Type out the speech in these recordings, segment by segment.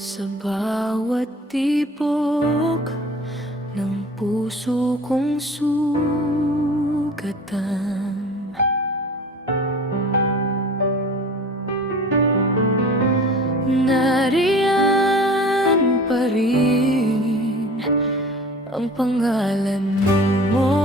Sa bawat tibok ng puso kong sugatan, nariyan pa rin ang pangalan mo.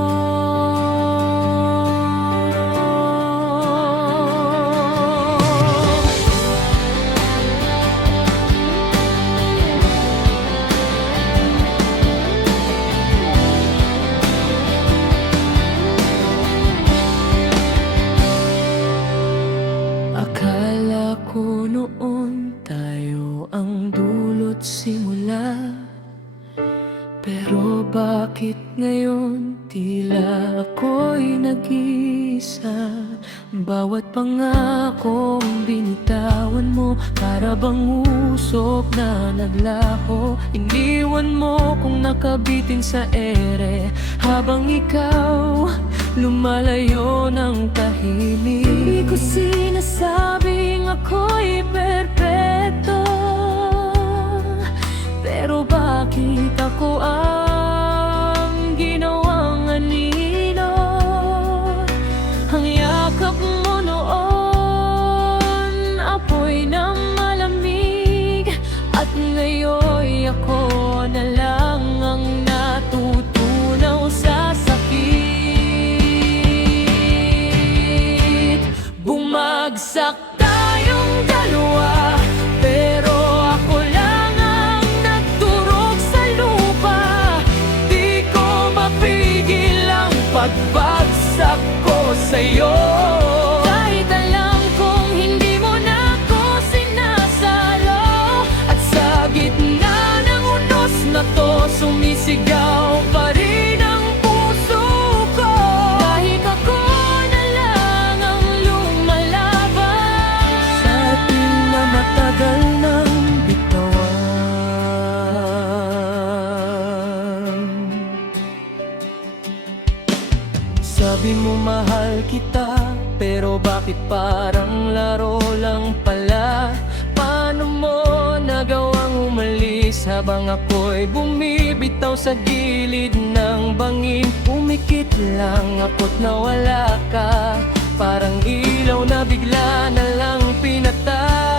Akala ko noon tayo ang dulot simula, pero bakit ngayon tila ako'y nag-iisa? Bawat pangakong binitawan mo, para bang usok na naglaho. Iniwan mo kung nakabitin sa ere, habang ikaw lumalayo ng tahimik. Hindi ko sinasabing ako'y perpekto, pero bakit ako ang ginawang anino? Ang yakap mo noon, apoy na malamig, at ngayon ako na lang ang natutunaw sa sakit. Bumagsak tayong dalawa, pero ako lang ang nagturok sa lupa. Di ko mapigil ang pagbagsak ko sa'yo. Kahit alam kong hindi mo na ako sinasalo, at sa gitna ng unos na to, sumisigaw pa rin ang puso ko. Kahit ako na lang ang lumalaban sa atin na matagal nang bitawan. Sabi mo mahal kita, pero bakit parang laro lang pala? Paano mo nagawang umalis habang ako'y bumibitaw sa gilid ng bangin? Pumikit lang ako't nawala ka, parang ilaw na bigla na lang pinatay.